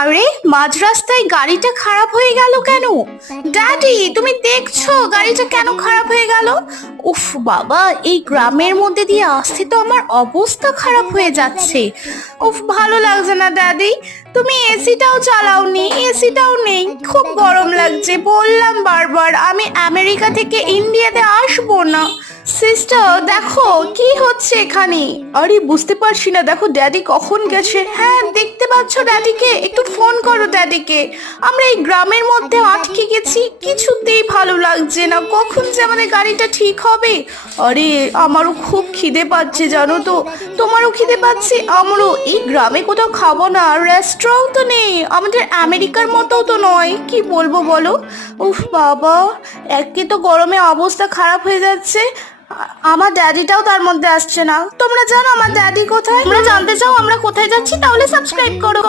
আরে মাঝ রাস্তায় গাড়িটা খারাপ হয়ে গেল কেন? ড্যাডি, তুমি দেখছো গাড়িটা কেন খারাপ হয়ে গেল? উফ বাবা, এই গ্রামের মধ্যে দিয়ে আসতে তো আমার অবস্থা খারাপ হয়ে যাচ্ছে। উফ, ভালো লাগছে না ড্যাডি। তুমি এসিটাও চালাওনি, এসিটাও নেই, খুব গরম লাগছে। বললাম বারবার আমি আমেরিকা থেকে ইন্ডিয়াতে আসবো না। সিস্টার, দেখো কি হচ্ছে এখানে। আরে বুঝতে পারছি না, দেখো ড্যাডি কখন গেছে। হ্যাঁ, দেখতে পাচ্ছ ড্যাডিকে? একটু ফোন করো ড্যাডিকে। আমরা এই গ্রামের মধ্যে আটকে গেছি, কিছুতেই ভালো লাগছে না। কখন যে আমাদের গাড়িটা ঠিক হবে। আরে আমারও খুব খিদে পাচ্ছে জানো তো। তোমারও খিদে পাচ্ছে? আমারও। এই গ্রামে কোথাও খাবো না, রেস্টুরেন্ট তো নেই, আমাদের আমেরিকার মতো তো নয়। কি বলবো বলো। উফ বাবা, একে তো গরমে অবস্থা খারাপ হয়ে যাচ্ছে, আমার ড্যাডিটাও তার মধ্যে আসছে না। তোমরা জানো আমার ড্যাডি কোথায়? তোমরা জানতে চাও আমরা কোথায় যাচ্ছি? তাহলে সাবস্ক্রাইব করো।